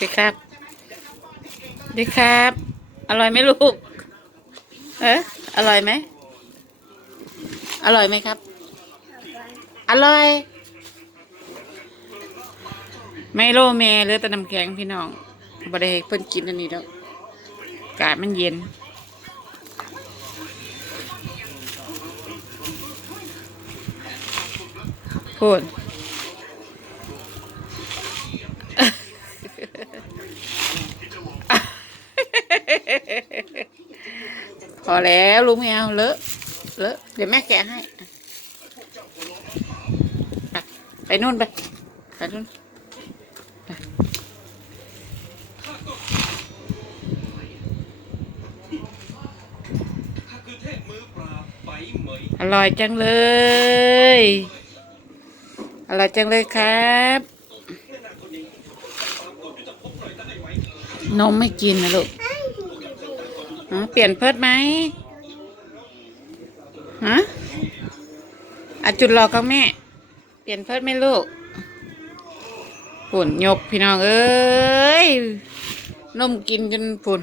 ดีครับ ดีครับ อร่อยไหมลูก เอ๊ะอร่อยไหม อร่อยไหมครับ อร่อย ไมโลเมหลือต่น้ำแข็งพี่น้องบ่ได้ให้เพิ่นกินอันนี้แล้วกาศมันเย็นพูด พอแล้วลุงไม่เอาเลอะเลอะเดี๋ยวแม่แกะให้ไปนู่นไปไปนู่นอร่อยจังเลย อร่อยจังเลยครับ นมไม่กินนะลูก อ๋อเปลี่ยนเพิดไหมฮะอาจุดรอกับแม่ เปลี่ยนเพิดไหมลูกฝุ่นยกพี่น้องเอ้ยนมกินจนฝุ่น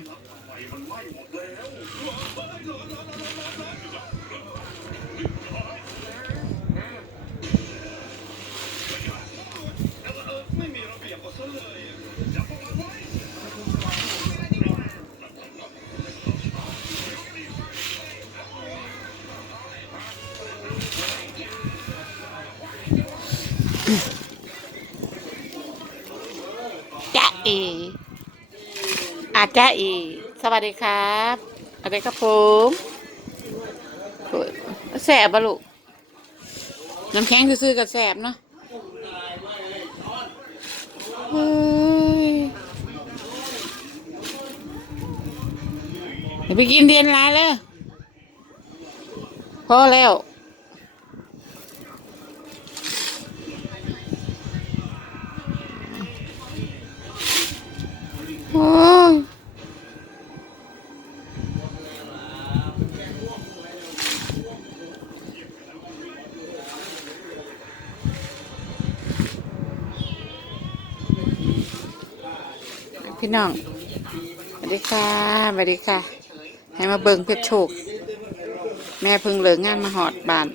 จ้าเออาจ้าเอสวัสดีครับสวัสดีครับผมโอ้ยแสบปะลูกน้ำแข็งซื้อกับแสบเนาะเฮ้ยเดี๋ยวไปกินเดียนลายเลยพอแล้ว พี่น้องสวัสดีค่ะสวัสดีค่ะ ให้มาเบิ่งเพชรโชค แม่พึ่งเหลืองานมาหอดบาน